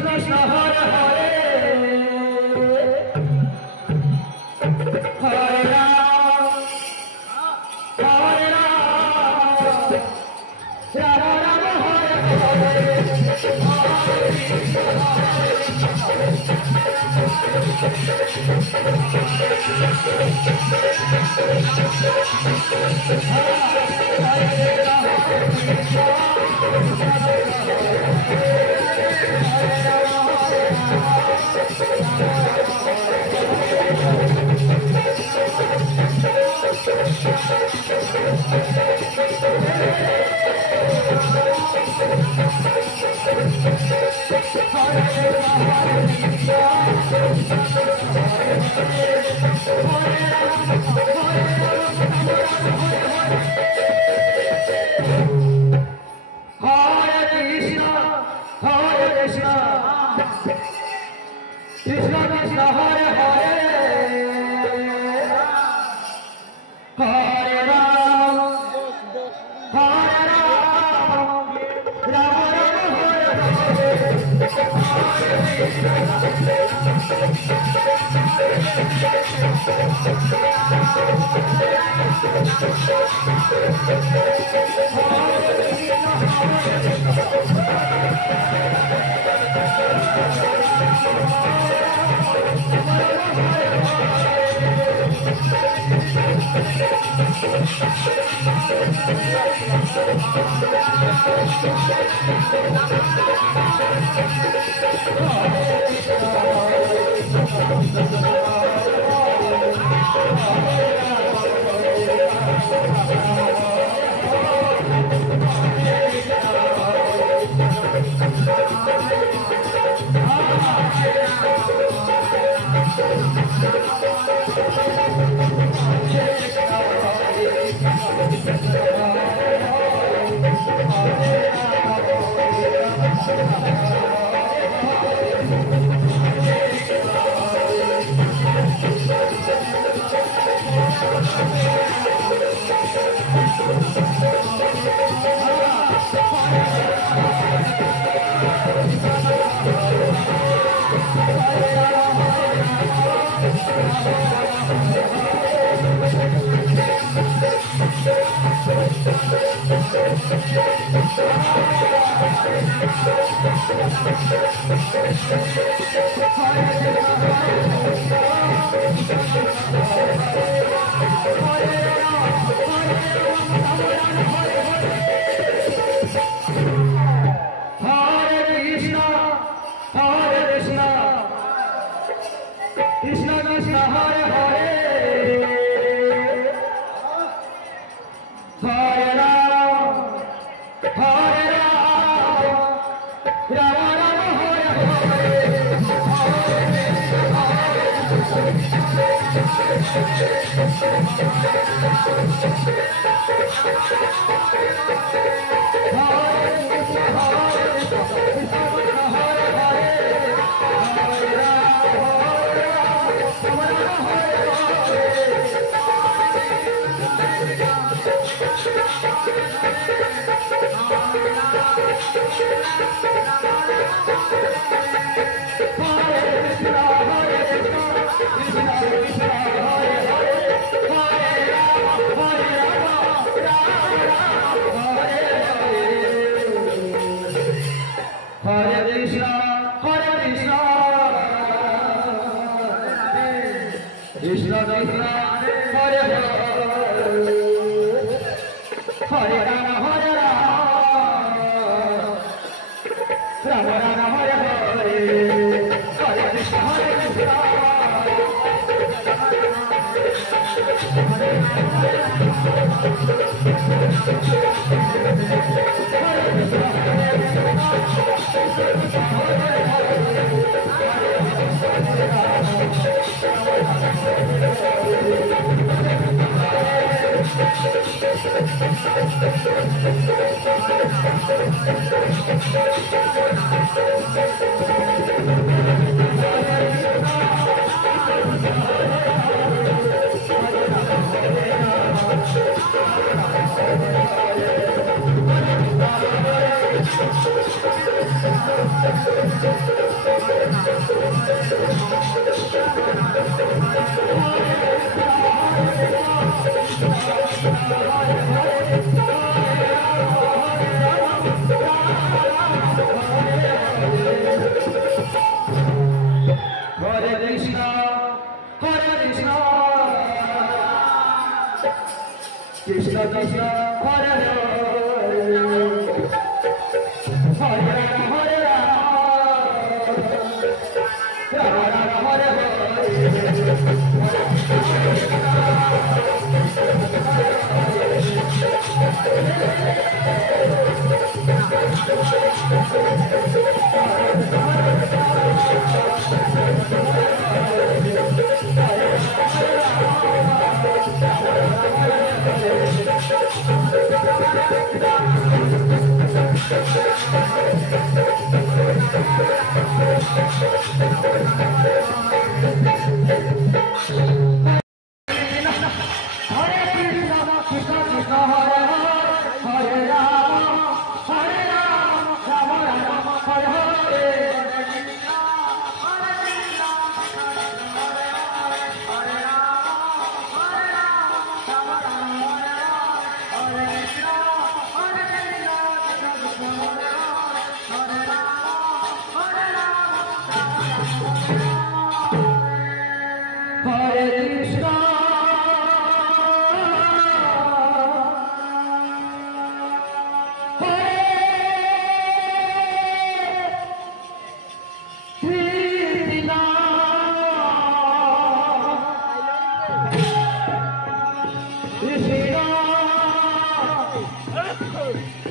Krishna Hare Hare Hare Ram Ram Ram Hare Krishna Krishna Hare Hare Hare Ram Ram Ram Krishna Krishna Hare Hare Hare Ram Ram Ram Hare Krishna Krishna Hare Hare Ram Ram Ram Hare Hare Hare Krishna Hare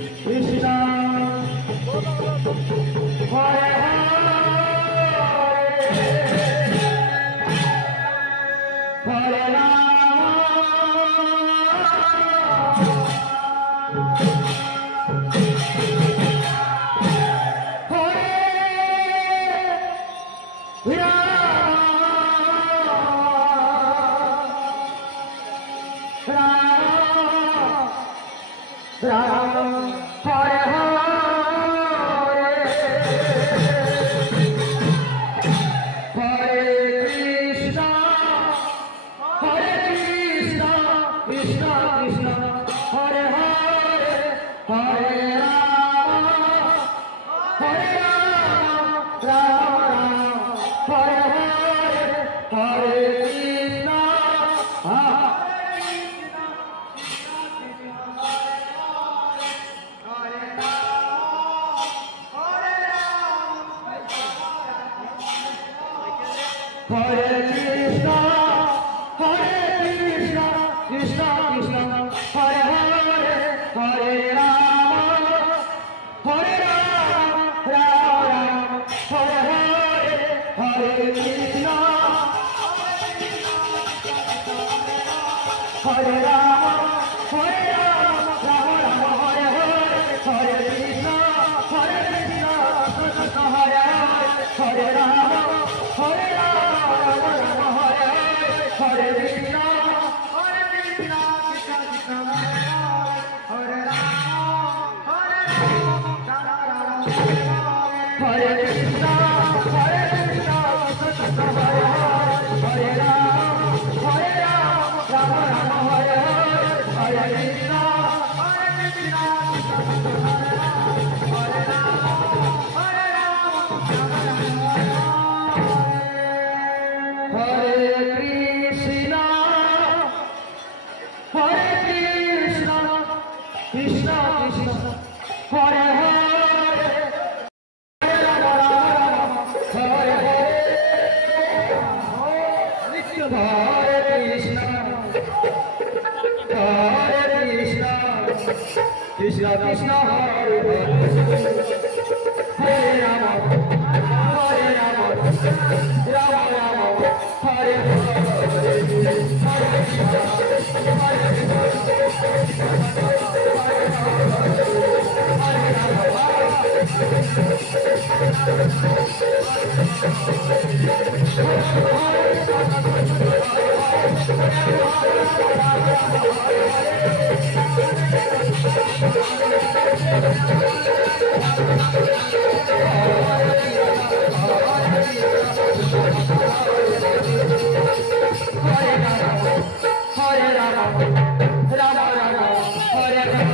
Krishna Hare Hare Krishna Krishna Hare Hare Hare Rama Hare Rama Rama Rama Hare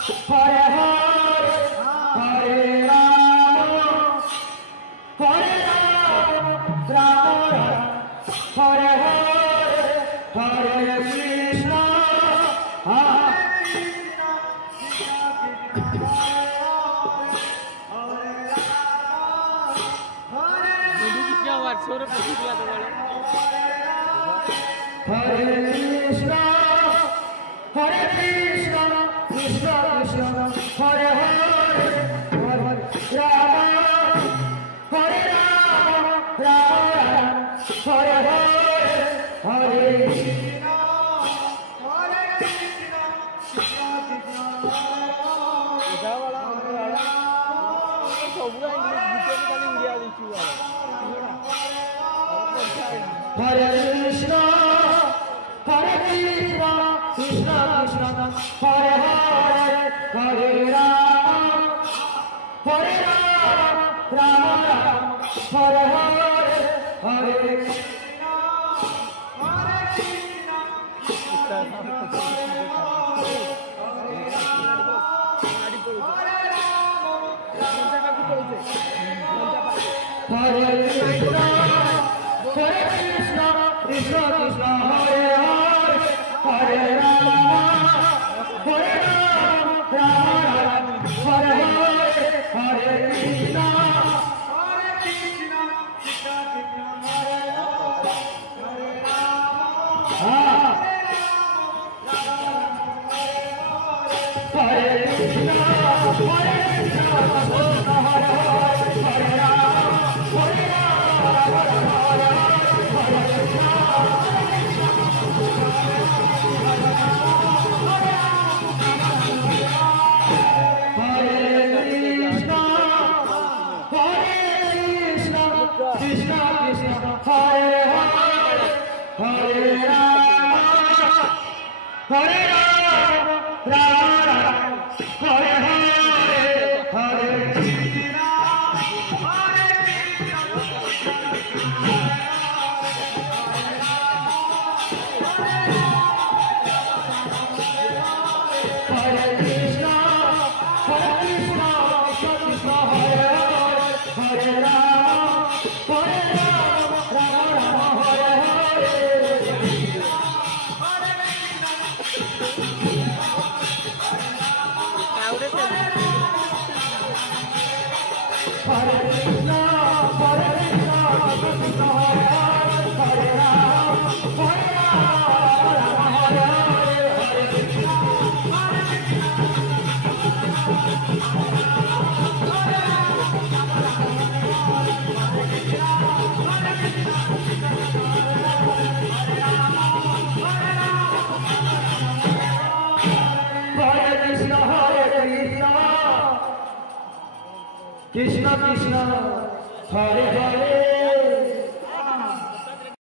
Hare Hare, Hare Rama, Hare Rama, Rama Rama, Hare Hare, Hare Krishna, Hare Krishna, Hare Krishna, Krishna Krishna, Hare Hare, Hare Rama, Hare Rama, Rama Rama, Hare Hare, Hare Krishna, Hare Krishna, Krishna Krishna, Hare Krishna, Hare Krishna, Krishna Krishna, Hare Hare, Hare Rama, Hare Rama, Rama Rama, Hare Hare, Hare Krishna, Hare Krishna, Krishna Hare Krishna, Hare Krishna, Krishna Krishna, Hare Hare, Hare Rama, Hare Rama, Rama Rama, Hare Hare, Hare Krishna, Hare Krishna, Krishna Krishna, Hare Hare, Hare Rama, Hare Krishna, Hare Krishna, Krishna Hare Hare, Hare Rama, Hare Rama, Krishna Krishna, Hare Hare, Hare Rama, Hare Rama, Rama Rama, Hare Hare, Hare Krishna, Hare Krishna, Hare Krishna, Hare Krishna, Krishna Krishna, Hare Hare, Hare Rama, Hare Rama, Rama Rama, Hare Hare, Hare Krishna, Hare Krishna, Krishna Krishna, Hare Hare, Hare Rama, Hare Rama, Rama Hare Hare, Hare Krishna, Hare Krishna, Hare Krishna, Krishna Krishna, Hare